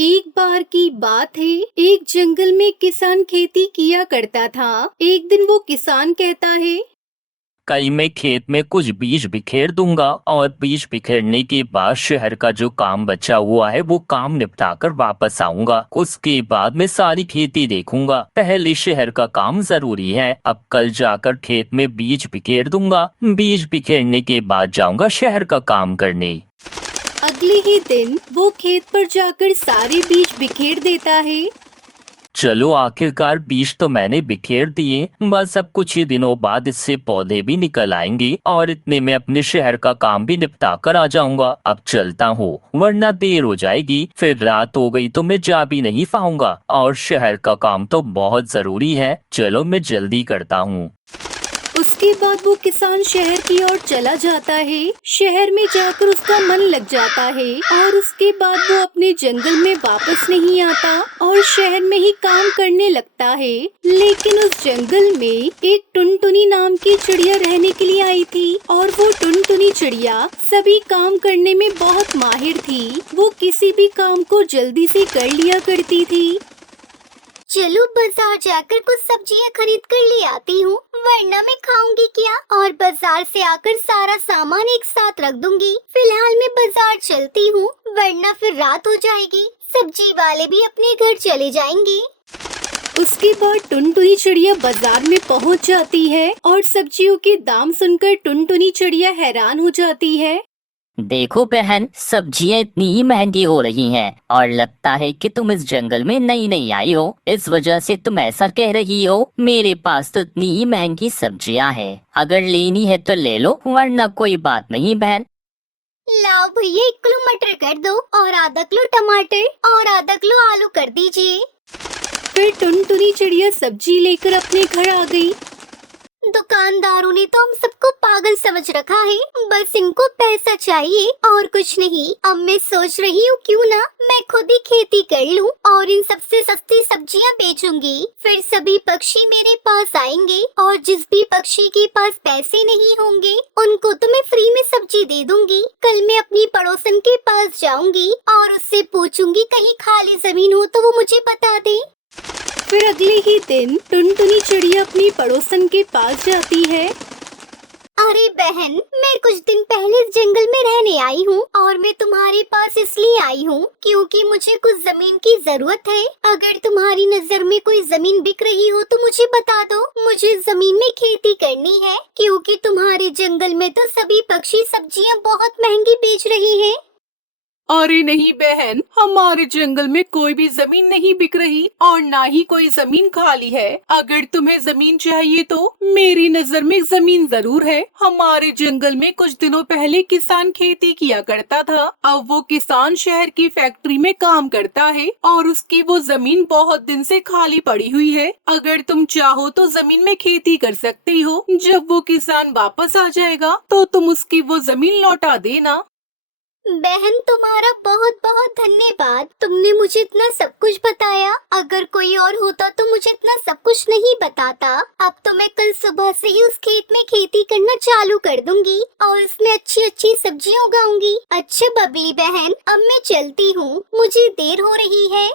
एक बार की बात है, एक जंगल में किसान खेती किया करता था। एक दिन वो किसान कहता है, कल मैं खेत में कुछ बीज बिखेर दूंगा और बीज बिखेरने के बाद शहर का जो काम बचा हुआ है वो काम निपटा कर वापस आऊंगा। उसके बाद मैं सारी खेती देखूंगा। पहले शहर का काम जरूरी है। अब कल जाकर खेत में बीज बिखेर दूंगा। बीज बिखेरने के बाद जाऊंगा शहर का काम करने। अगले ही दिन वो खेत पर जाकर सारे बीज बिखेर देता है। चलो आखिरकार बीज तो मैंने बिखेर दिए। बस अब कुछ ही दिनों बाद इससे पौधे भी निकल आएंगे और इतने में अपने शहर का काम भी निपटा कर आ जाऊंगा। अब चलता हूँ वरना देर हो जाएगी। फिर रात हो गई तो मैं जा भी नहीं पाऊंगा और शहर का काम तो बहुत जरूरी है। चलो मैं जल्दी करता हूँ। उसके बाद वो किसान शहर की ओर चला जाता है। शहर में जाकर उसका मन लग जाता है और उसके बाद वो अपने जंगल में वापस नहीं आता और शहर में ही काम करने लगता है। लेकिन उस जंगल में एक टुनटुनी नाम की चिड़िया रहने के लिए आई थी और वो टुनटुनी चिड़िया सभी काम करने में बहुत माहिर थी। वो किसी भी काम को जल्दी से कर लिया करती थी। चलो बाजार जाकर कुछ सब्जियां खरीद कर ले आती हूँ, वरना मैं खाऊंगी क्या। और बाजार से आकर सारा सामान एक साथ रख दूंगी। फिलहाल मैं बाजार चलती हूँ, वरना फिर रात हो जाएगी। सब्जी वाले भी अपने घर चले जाएंगे। उसके बाद टुनटुनी चिड़िया बाजार में पहुंच जाती है और सब्जियों के दाम सुनकर टुनटुनी चिड़िया हैरान हो जाती है। देखो बहन, सब्जियां इतनी ही महंगी हो रही हैं और लगता है कि तुम इस जंगल में नई नई आई हो, इस वजह से तुम ऐसा कह रही हो। मेरे पास तो इतनी ही महंगी सब्जियां हैं, अगर लेनी है तो ले लो, वरना कोई बात नहीं बहन। लाओ भैया, 1 किलो मटर कर दो और आधा किलो टमाटर और आधा किलो आलू कर दीजिए। फिर टुनटुनी चिड़िया सब्जी लेकर अपने घर आ गई। दुकानदारों ने तो हम सबको पागल समझ रखा है, बस इनको पैसा चाहिए और कुछ नहीं। अब मैं सोच रही हूँ क्यों ना मैं खुद ही खेती कर लूँ और इन सबसे सस्ती सब्जियाँ बेचूंगी। फिर सभी पक्षी मेरे पास आएंगे और जिस भी पक्षी के पास पैसे नहीं होंगे उनको तो मैं फ्री में सब्जी दे दूंगी। कल मैं अपनी पड़ोसन के पास जाऊंगी और उससे पूछूंगी कहीं खाली जमीन हो तो वो मुझे बता दे। फिर अगले ही दिन टुनटुनी चिड़िया अपनी पड़ोसन के पास जाती है। अरे बहन, मैं कुछ दिन पहले इस जंगल में रहने आई हूँ और मैं तुम्हारे पास इसलिए आई हूँ क्योंकि मुझे कुछ जमीन की जरूरत है। अगर तुम्हारी नजर में कोई जमीन बिक रही हो तो मुझे बता दो। मुझे जमीन में खेती करनी है क्योंकि तुम्हारे जंगल में तो सभी पक्षी सब्जियाँ बहुत महंगी बेच रही है। अरे नहीं बहन, हमारे जंगल में कोई भी जमीन नहीं बिक रही और ना ही कोई जमीन खाली है। अगर तुम्हें जमीन चाहिए तो मेरी नजर में जमीन जरूर है। हमारे जंगल में कुछ दिनों पहले किसान खेती किया करता था। अब वो किसान शहर की फैक्ट्री में काम करता है और उसकी वो जमीन बहुत दिन से खाली पड़ी हुई है। अगर तुम चाहो तो जमीन में खेती कर सकती हो। जब वो किसान वापस आ जाएगा तो तुम उसकी वो जमीन लौटा देना। बहन, तुम्हारा बहुत बहुत धन्यवाद। तुमने मुझे इतना सब कुछ बताया। अगर कोई और होता तो मुझे इतना सब कुछ नहीं बताता। अब तो मैं कल सुबह से ही उस खेत में खेती करना चालू कर दूंगी और उसमें अच्छी अच्छी सब्जियां उगाऊंगी। अच्छा बबली बहन, अब मैं चलती हूँ, मुझे देर हो रही है।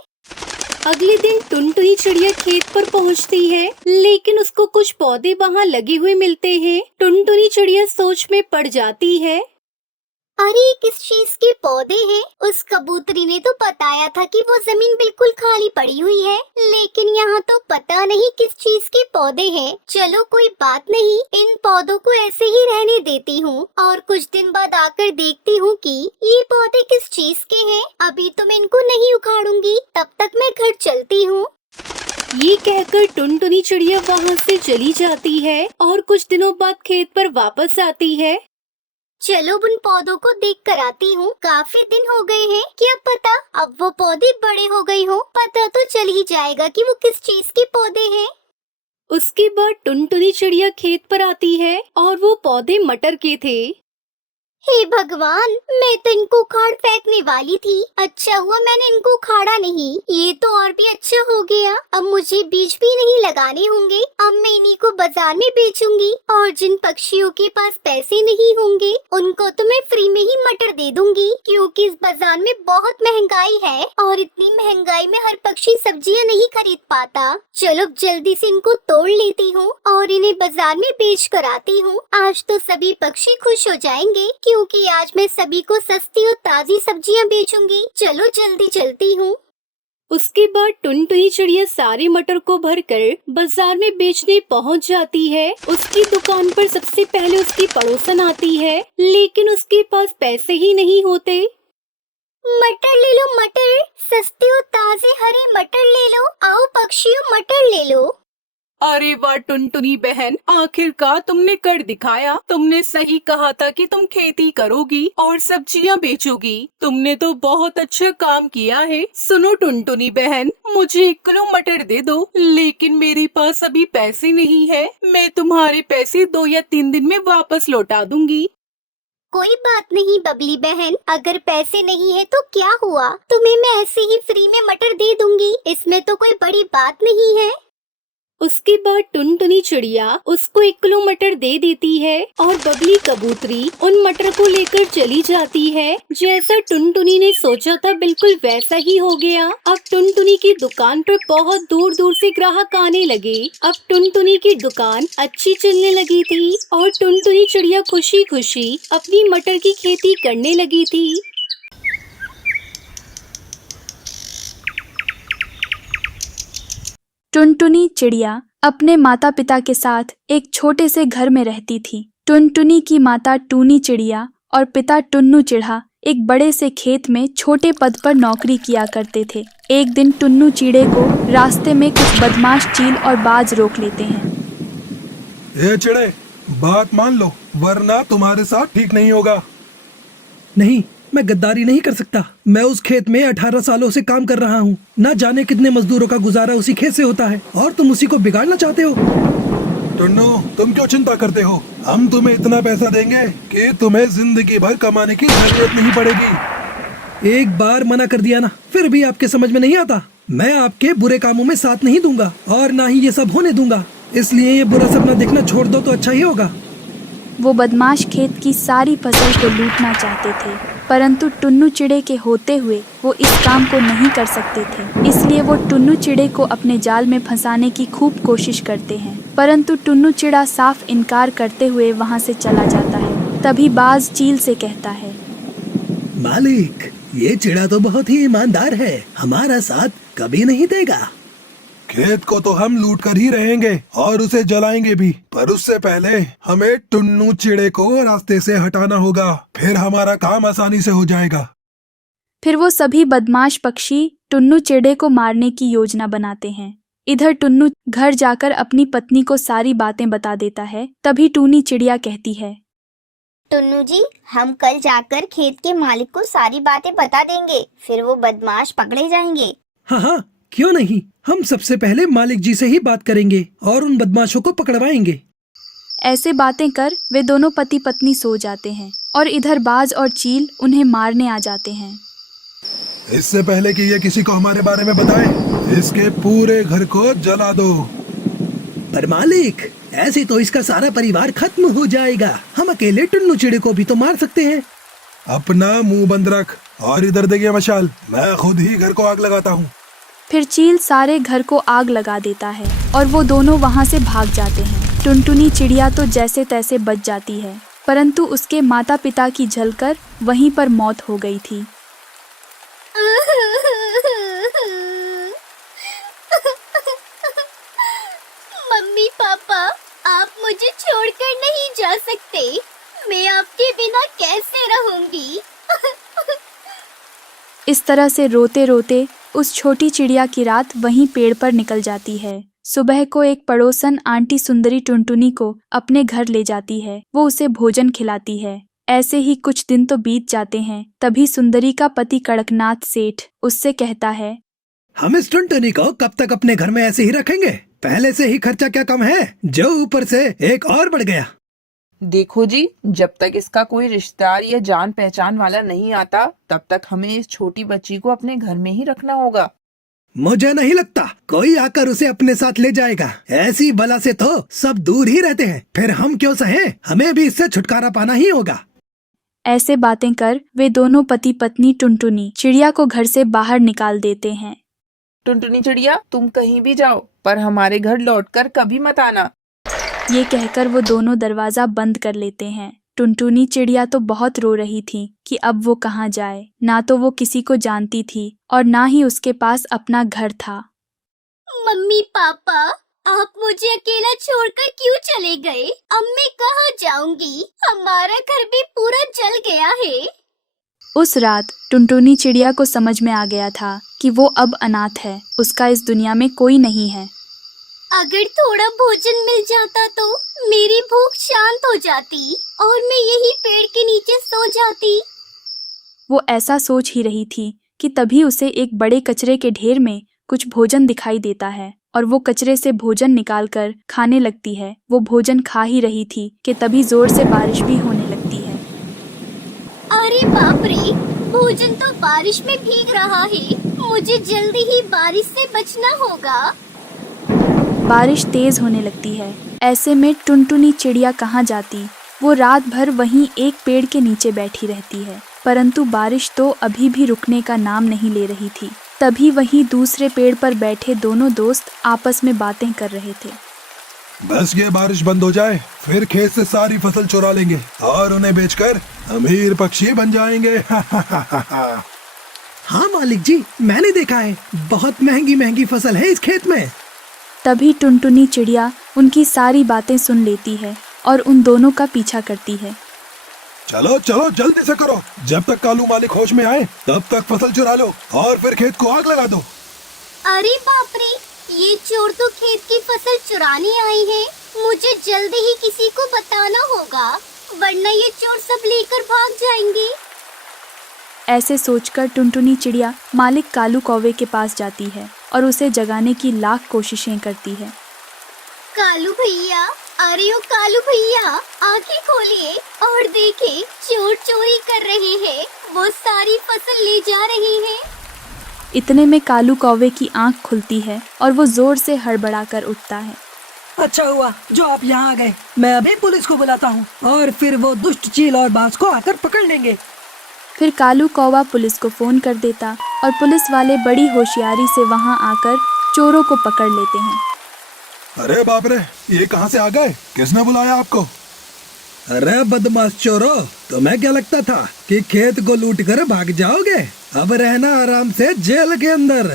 अगले दिन टुनटुनी चिड़िया खेत पर पहुंचती है, लेकिन उसको कुछ पौधे वहां लगे हुए मिलते हैं। टुनटुनी चिड़िया सोच में पड़ जाती है। अरे किस चीज के पौधे हैं? उस कबूतरी ने तो बताया था कि वो जमीन बिल्कुल खाली पड़ी हुई है, लेकिन यहाँ तो पता नहीं किस चीज के पौधे हैं। चलो कोई बात नहीं, इन पौधों को ऐसे ही रहने देती हूँ और कुछ दिन बाद आकर देखती हूँ कि ये पौधे किस चीज के हैं। अभी तो मैं इनको नहीं उखाड़ूंगी, तब तक मैं घर चलती हूँ। ये कहकर टुनटुनी चिड़िया वहां से चली जाती है और कुछ दिनों बाद खेत पर वापस आती है। चलो उन पौधों को देख कर आती हूँ। काफी दिन हो गए हैं, क्या पता अब वो पौधे बड़े हो गए हो। पता तो चल ही जाएगा कि वो किस चीज के पौधे हैं। उसके बाद टुनटुनी चिड़िया खेत पर आती है और वो पौधे मटर के थे। हे भगवान, मैं तो इनको उखाड़ फेंकने वाली थी। अच्छा हुआ मैंने इनको उखाड़ा नहीं। ये तो और भी अच्छा हो गया। अब मुझे बीज भी नहीं लगाने होंगे। अब मैं इन्हीं को बाजार में बेचूंगी और जिन पक्षियों के पास पैसे नहीं होंगे उनको तो मैं फ्री में ही मटर दे दूंगी, क्योंकि इस बाजार में बहुत महंगाई है और इतनी महंगाई में हर पक्षी सब्जियां नहीं खरीद पाता। चलो जल्दी से इनको तोड़ लेती हूँ और इन्हें बाजार में बेच कर आती हूँ। आज तो सभी पक्षी खुश हो जाएंगे, क्योंकि आज मैं सभी को सस्ती और ताजी सब्जियां बेचूंगी। चलो जल्दी चलती हूँ। उसके बाद टुनटुनी चिड़िया सारे मटर को भरकर बाजार में बेचने पहुंच जाती है। उसकी दुकान पर सबसे पहले उसकी पड़ोसन आती है, लेकिन उसके पास पैसे ही नहीं होते। मटर ले लो मटर, सस्ते और ताजे हरे मटर ले लो। आओ पक्षियों मटर ले लो। अरे वाह टुनटुनी बहन, आखिरकार तुमने कर दिखाया। तुमने सही कहा था कि तुम खेती करोगी और सब्जियां बेचोगी। तुमने तो बहुत अच्छा काम किया है। सुनो टुनटुनी बहन, मुझे 1 किलो मटर दे दो, लेकिन मेरे पास अभी पैसे नहीं है। मैं तुम्हारे पैसे 2 या 3 दिन में वापस लौटा दूंगी। कोई बात नहीं बबली बहन, अगर पैसे नहीं है तो क्या हुआ, तुम्हें मैं ऐसे ही फ्री में मटर दे दूंगी। इसमें तो कोई बड़ी बात नहीं है। उसके बाद टुनटुनी चिड़िया उसको 1 किलो मटर दे देती है और बबली कबूतरी उन मटर को लेकर चली जाती है। जैसा टुनटुनी ने सोचा था बिल्कुल वैसा ही हो गया। अब टुनटुनी की दुकान पर बहुत दूर दूर से ग्राहक आने लगे। अब टुनटुनी की दुकान अच्छी चलने लगी थी और टुनटुनी चिड़िया खुशी खुशी अपनी मटर की खेती करने लगी थी। टुनटुनी चिड़िया अपने माता पिता के साथ एक छोटे से घर में रहती थी। टुनटुनी की माता टूनी चिड़िया और पिता टुन्नू चिढ़ा एक बड़े से खेत में छोटे पद पर नौकरी किया करते थे। एक दिन टुन्नू चिड़े को रास्ते में कुछ बदमाश चील और बाज रोक लेते हैं। ए चिड़े, बात मान लो वरना तुम्हारे साथ ठीक नहीं होगा। नहीं, मैं गद्दारी नहीं कर सकता। मैं उस खेत में 18 सालों से काम कर रहा हूँ। न जाने कितने मजदूरों का गुजारा उसी खेत से होता है और तुम उसी को बिगाड़ना चाहते हो। टुन्नू, तुम क्यों चिंता करते हो? हम तुम्हें इतना पैसा देंगे कि तुम्हें जिंदगी भर कमाने की जरूरत नहीं पड़ेगी। एक बार मना कर दिया ना, फिर भी आपके समझ में नहीं आता। मैं आपके बुरे कामों में साथ नहीं दूंगा और ना ही ये सब होने दूंगा। इसलिए ये बुरा सपना देखना छोड़ दो तो अच्छा ही होगा। वो बदमाश खेत की सारी फसल को लूटना चाहते थे, परंतु टुन्नू चिड़े के होते हुए वो इस काम को नहीं कर सकते थे। इसलिए वो टुन्नू चिड़े को अपने जाल में फंसाने की खूब कोशिश करते हैं, परंतु टुन्नू चिड़ा साफ इनकार करते हुए वहाँ से चला जाता है। तभी बाज चील से कहता है, मालिक, ये चिड़ा तो बहुत ही ईमानदार है, हमारा साथ कभी नहीं देगा। खेत को तो हम लूट कर ही रहेंगे और उसे जलाएंगे भी, पर उससे पहले हमें टुन्नू चिड़े को रास्ते से हटाना होगा, फिर हमारा काम आसानी से हो जाएगा। फिर वो सभी बदमाश पक्षी टुन्नू चिड़े को मारने की योजना बनाते हैं। इधर टुन्नू घर जाकर अपनी पत्नी को सारी बातें बता देता है। तभी टूनी चिड़िया कहती है, टुन्नू जी, हम कल जाकर खेत के मालिक को सारी बातें बता देंगे, फिर वो बदमाश पकड़े जाएंगे। हाँ हाँ, क्यों नहीं। हम सबसे पहले मालिक जी से ही बात करेंगे और उन बदमाशों को पकड़वाएंगे। ऐसे बातें कर वे दोनों पति पत्नी सो जाते हैं और इधर बाज और चील उन्हें मारने आ जाते हैं। इससे पहले कि ये किसी को हमारे बारे में बताए, इसके पूरे घर को जला दो। पर मालिक, ऐसे तो इसका सारा परिवार खत्म हो जाएगा। हम अकेले टुन्नू चिड़े को भी तो मार सकते हैं। अपना मुंह बंद रख और इधर देखिए मशाल, मैं खुद ही घर को आग लगाता हूँ। फिर चील सारे घर को आग लगा देता है और वो दोनों वहाँ से भाग जाते हैं। टुनटुनी चिड़िया तो जैसे तैसे बच जाती है, परंतु उसके माता पिता की जलकर वहीं पर मौत हो गई थी। मम्मी पापा, आप मुझे छोड़कर नहीं जा सकते। मैं आपके बिना कैसे रहूंगी? इस तरह से रोते रोते उस छोटी चिड़िया की रात वहीं पेड़ पर निकल जाती है। सुबह को एक पड़ोसन आंटी सुंदरी टुनटुनी को अपने घर ले जाती है। वो उसे भोजन खिलाती है। ऐसे ही कुछ दिन तो बीत जाते हैं। तभी सुंदरी का पति कड़कनाथ सेठ उससे कहता है, हम इस टुनटुनी को कब तक अपने घर में ऐसे ही रखेंगे? पहले से ही खर्चा क्या कम है, जो ऊपर से एक और बढ़ गया। देखो जी, जब तक इसका कोई रिश्तेदार या जान पहचान वाला नहीं आता तब तक हमें इस छोटी बच्ची को अपने घर में ही रखना होगा। मुझे नहीं लगता कोई आकर उसे अपने साथ ले जाएगा। ऐसी बला से तो सब दूर ही रहते हैं। फिर हम क्यों सहें? हमें भी इससे छुटकारा पाना ही होगा। ऐसे बातें कर वे दोनों पति पत्नी टुनटुनी चिड़िया को घर से बाहर निकाल देते हैं। टुनटुनी चिड़िया, तुम कहीं भी जाओ पर हमारे घर लौटकर कभी मत आना। ये कहकर वो दोनों दरवाजा बंद कर लेते हैं। टुनटुनी चिड़िया तो बहुत रो रही थी कि अब वो कहाँ जाए। ना तो वो किसी को जानती थी और ना ही उसके पास अपना घर था। मम्मी पापा, आप मुझे अकेला छोड़कर क्यों चले गए? अब मैं कहाँ जाऊंगी? हमारा घर भी पूरा जल गया है। उस रात टुनटुनी चिड़िया को समझ में आ गया था कि वो अब अनाथ है। उसका इस दुनिया में कोई नहीं है। अगर थोड़ा भोजन मिल जाता तो मेरी भूख शांत हो जाती और मैं यही पेड़ के नीचे सो जाती। वो ऐसा सोच ही रही थी कि तभी उसे एक बड़े कचरे के ढेर में कुछ भोजन दिखाई देता है और वो कचरे से भोजन निकालकर खाने लगती है। वो भोजन खा ही रही थी कि तभी जोर से बारिश भी होने लगती है। अरे बाप रे, भोजन तो बारिश में भीग रहा है। मुझे जल्दी ही बारिश से बचना होगा। बारिश तेज होने लगती है। ऐसे में टुनटुनी चिड़िया कहाँ जाती। वो रात भर वहीं एक पेड़ के नीचे बैठी रहती है, परंतु बारिश तो अभी भी रुकने का नाम नहीं ले रही थी। तभी वहीं दूसरे पेड़ पर बैठे दोनों दोस्त आपस में बातें कर रहे थे। बस ये बारिश बंद हो जाए, फिर खेत से सारी फसल चुरा लेंगे और उन्हें बेचकर अमीर पक्षी बन जाएंगे। हाँ मालिक जी, मैंने देखा है बहुत महंगी महंगी फसल है इस खेत में। तभी टुनटुनी चिड़िया उनकी सारी बातें सुन लेती है और उन दोनों का पीछा करती है। चलो चलो जल्दी से करो, जब तक कालू मालिक होश में आए तब तक फसल चुरा लो और फिर खेत को आग लगा दो। अरे बाप रे, ये चोर तो खेत की फसल चुराने आए हैं। मुझे जल्दी ही किसी को बताना होगा, वरना ये चोर सब लेकर भाग जाएंगे। ऐसे सोचकर टुनटुनी चिड़िया मालिक कालू कौवे के पास जाती है और उसे जगाने की लाख कोशिशें करती है। कालू भैया, अरे ओ कालू भैया, आंखें खोलिए और देखें, चोर चोरी कर रहे हैं। वो सारी फसल ले जा रहे हैं। इतने में कालू कौवे की आंख खुलती है और वो जोर से हड़बड़ाकर उठता है। अच्छा हुआ जो आप यहाँ आ गए। मैं अभी पुलिस को बुलाता हूँ और फिर वो दुष्ट चील और बाज को आकर पकड़ लेंगे। फिर कालू कौवा पुलिस को फोन कर देता और पुलिस वाले बड़ी होशियारी से वहां आकर चोरों को पकड़ लेते हैं। अरे बाप रे, ये कहाँ से आ गए? किसने बुलाया आपको? अरे बदमाश चोरों, तुम्हें क्या लगता था कि खेत को लूट कर भाग जाओगे? अब रहना आराम से जेल के अंदर।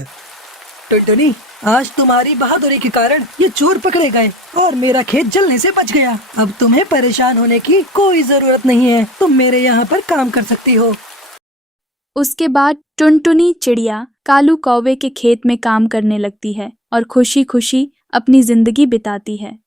टुनटुनी, आज तुम्हारी बहादुरी के कारण ये चोर पकड़े गए और मेरा खेत जलने से बच गया। अब तुम्हें परेशान होने की कोई जरूरत नहीं है। तुम मेरे यहाँ पर काम कर सकती हो। उसके बाद टुनटुनी चिड़िया कालू कौवे के खेत में काम करने लगती है और खुशी खुशी अपनी जिंदगी बिताती है।